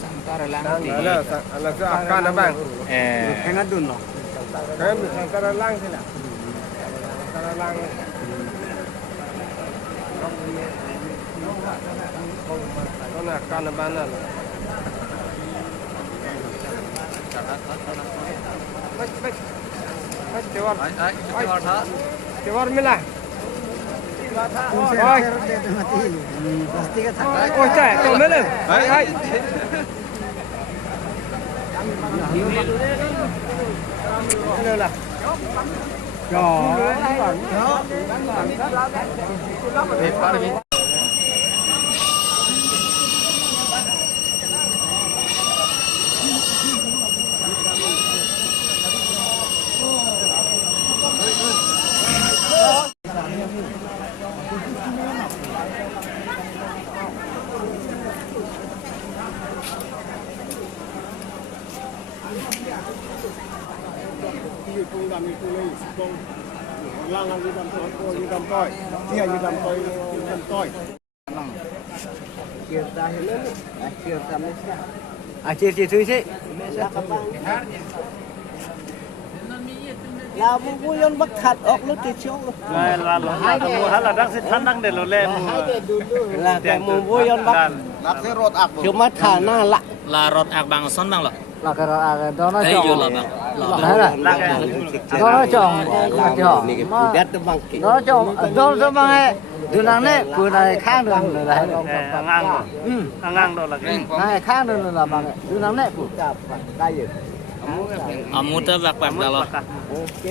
Santara lang. Alam sa akan na bang? Kaya dun no. Kaya santara lang sila. Santara lang. Kau nak akan na bang na? Baik, tewar. Tewar mila. Oi. Pasti ka Oh, cai, kau mila. Hai. Hello lah. Là mua yon bắt khát ốc lúc thì chiếu là đang sẽ thắng đang để lo lên là cái mua yon bắt chụp mắt thả na lạ là rọt ạc bằng son bằng rồi là cái đó nó đây chọn vô là bằng đó nó chọn là chọn nó chọn đó bằng ấy từ năng đấy từ này khác được là ngang đó là cái này khác được là bằng từ năng đấy của cả đây rồi muter bak bak kalau đi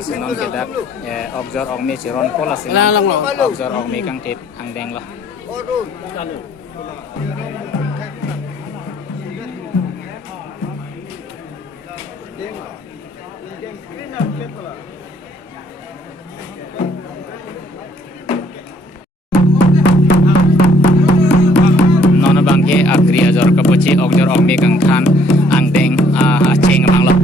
là sinon kita observ ong mi chiron pola sinon observ ong mi kang tit ang deng lah nona bangke agri azor kapuchi observ ong mi kang khan ang deng cheng bang lo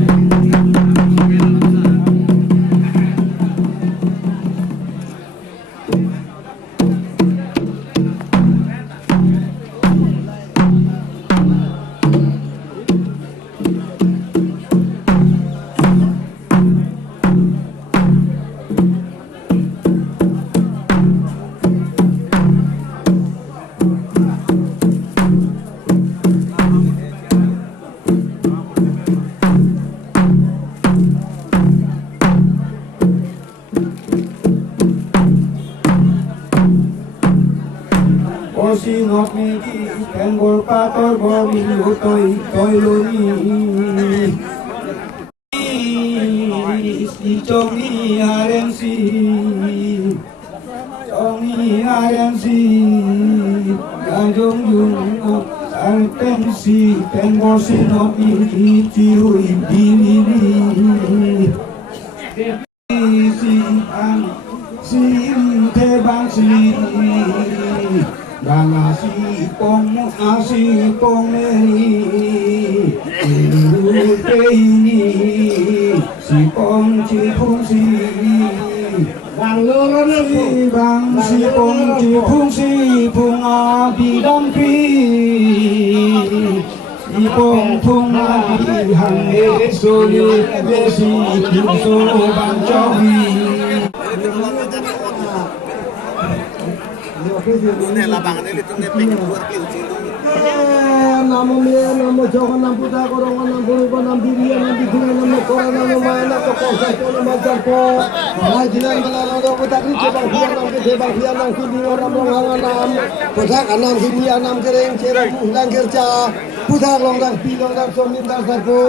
ngọc mi đi kèn bồi pa tôi bò mình lũ tôi luôn đi trong đi harem si trong đi harem si đang dùng dùng ngọc sang pen si pen bò si ngọc mi đi chiu đi si ang si te bang si Bang asipong meri ini si pong si pung si bang loro si bang si pung si pung api dampi si pung api hang esoli desi so bang jowi namo me namo jogan nam puta korongan nam guru nam diriya nam dikuna nam kora nam mana to ko sa ko nam jarpo hai jinan bala ro puta kri je bang biar nam ke je bang biar nam ki di nam long nam puta kanam ki dia nam kereng cera lang kerja puta long dang pi long dang som nim dang sarpo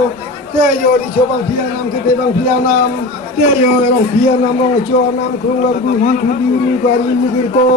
te yo di jo bang biar nam ke bang biar nam te yo long biar nam long jo nam krung lam bu hi thu di ri gari ni gir ko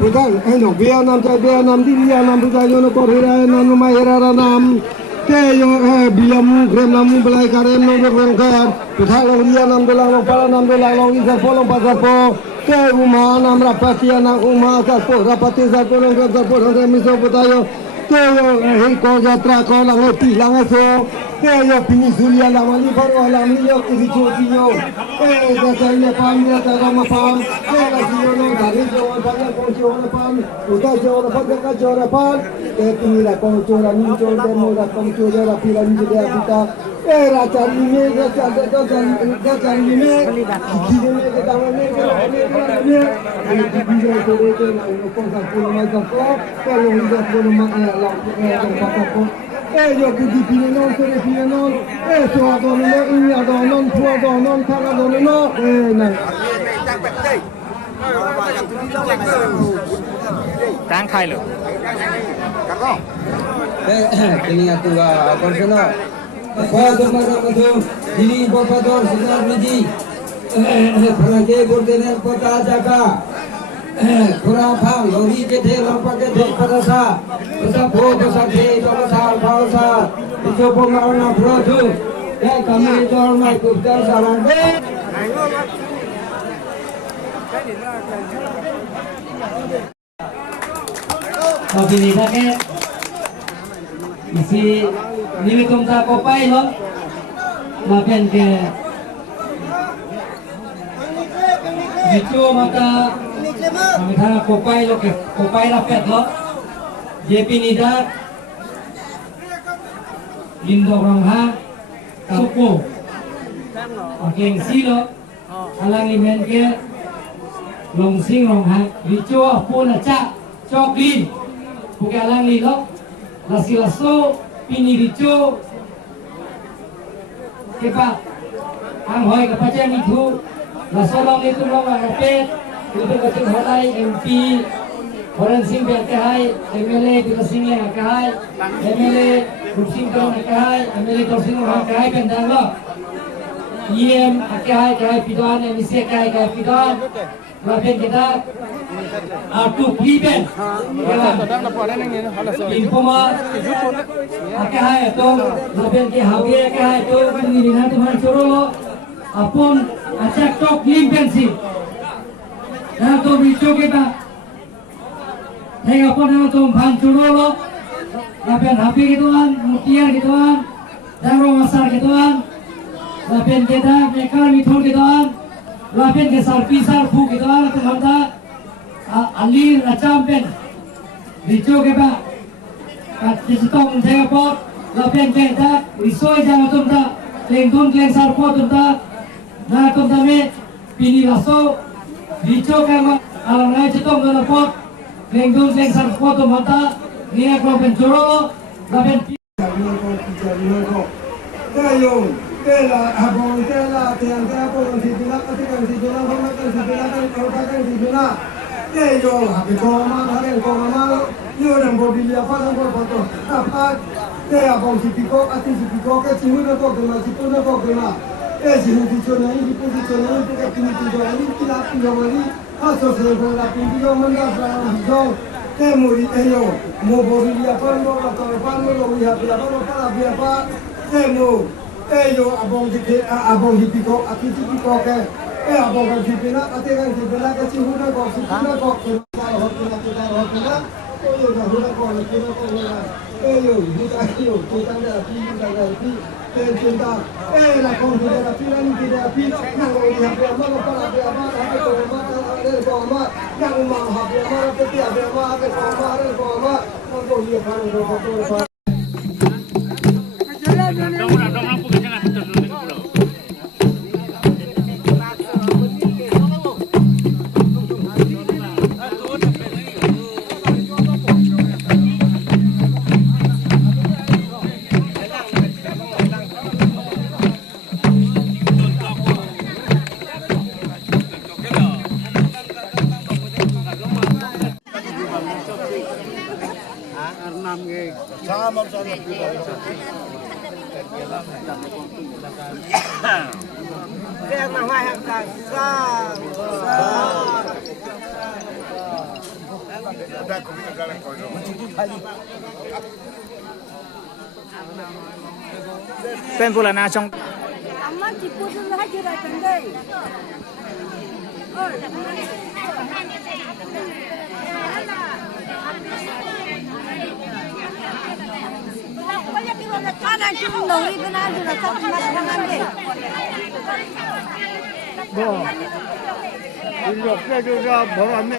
Putang, ano, Vietnam, Vietnam, di Vietnam, Putang, yo no correra, no mahera nam, te yo, biamu, krem namu, belai karem, no berengkar, Putang, lo Vietnam, dolang, pala nam, dolang, lo isar polong pasar po, te umah nam rapati anak umah sarpo, rapati sarpo, long sarpo, long miso Putayo, te yo, hiko jatra ko, lang oti, lang eso, te yo, pinisulia, lang mali paro, lang liyo, iricho tiyo, katanya pam, katanya pam, la siyo no, dari jo, dari pam, udah jo, dapat jo, dapat, ini lah kongco, ni jo, demo lah kongco, lah pila ni dia kita, raja ini, raja ini, kiri ni kita mana ni, ini bisa itu na, kongsa pun macam apa, kalau kita pun macam apa. Yo kudi pinenon, sore pinenon, so adono, ini adono, tu adono, kala adono, nah. Tang khai lo. Ini aku konsono. Father Madamadu, Dili Bopador, Sinar Niji, Prage Burdenen Kota Jaga, Kurapang, Lori Kete, Lampakete, Parasa, Pasapo, Pasate, Pasal, Pausa, Isopo Marana Protu, kami Dorma Kupta Sarangde. Tapi ni sakit, isi nilai tumsa kopai lo, lapian ke itu mata kami thang kopai lo ke kopai lapiat lo, JP nida, Lindo Rongha, Supo, Akeng Silo, Alang Limen ke Longsing Rongha, Rico pun acak, Coklin. Bukan alang lilo, lasi laso, pini rico, kepa, anghoy kepacian itu, laso long itu long agapet, itu kecil hodai MP, orang sing berkahai, MLA kita sing yang kahai, MLA kursi kita kahai, MLA kursi orang kahai pendang lo, IM kahai pidoan, MC kahai pidoan, lapen kita. Atu priben, infoma, akai itu, lapen ke hage akai itu, ini nanti mana coro, apun acak tok limpensi, nah tu bicu kita, hingga apun itu ban coro lo, lapen hapi gituan, mutiar gituan, daro masar gituan, lapen kita mekar mithol gituan, lapen ke sarpu gituan, tu manda. Alir acampen, rico ke pak, disitong saya pot, lapian kita, risoi jangan tumta, lengkon kleng sarpo tumta, nah tumta me, pini laso, rico ke mak, alang naik citong dalam pot, lengkon kleng sarpo tumta, ni aku pencoro, lapian. Kayong, kela, abang kela, tiang kela, orang sidina, katikan sidina, hormatan sidina, kan sidina. Yo, happy koma, hari koma, yo yang mobilnya apa, apa, abang sipiko, ati sipiko, kecimu nak kau kena, sipu nak kau kena, sipu dicona ini, itu kini dicona ini, kita pilih asal sebelum pilih mana barang hijau, muri, yo, mau mobilnya apa, mau apa, mau lihat apa, yo, abang sipiko, ati sipiko ke. Abang kan sipina, ate kan sipina, kecimu nak kau, sipina kau kena, hokilah, yo dah kau, yo, kita yo, kita dah pilih, cinta la confianza la piramide la pila nang odi hape amar para hape amar hape ko amar are ko amar nang ma hape amar peti hape amar hape ko amar are ko amar ko ye phane ko Pen pula na chong Amma tipu dulu aja datang deh. Banyak di mana kanan cuma nori benar juga satu macam deh. Ini juga baru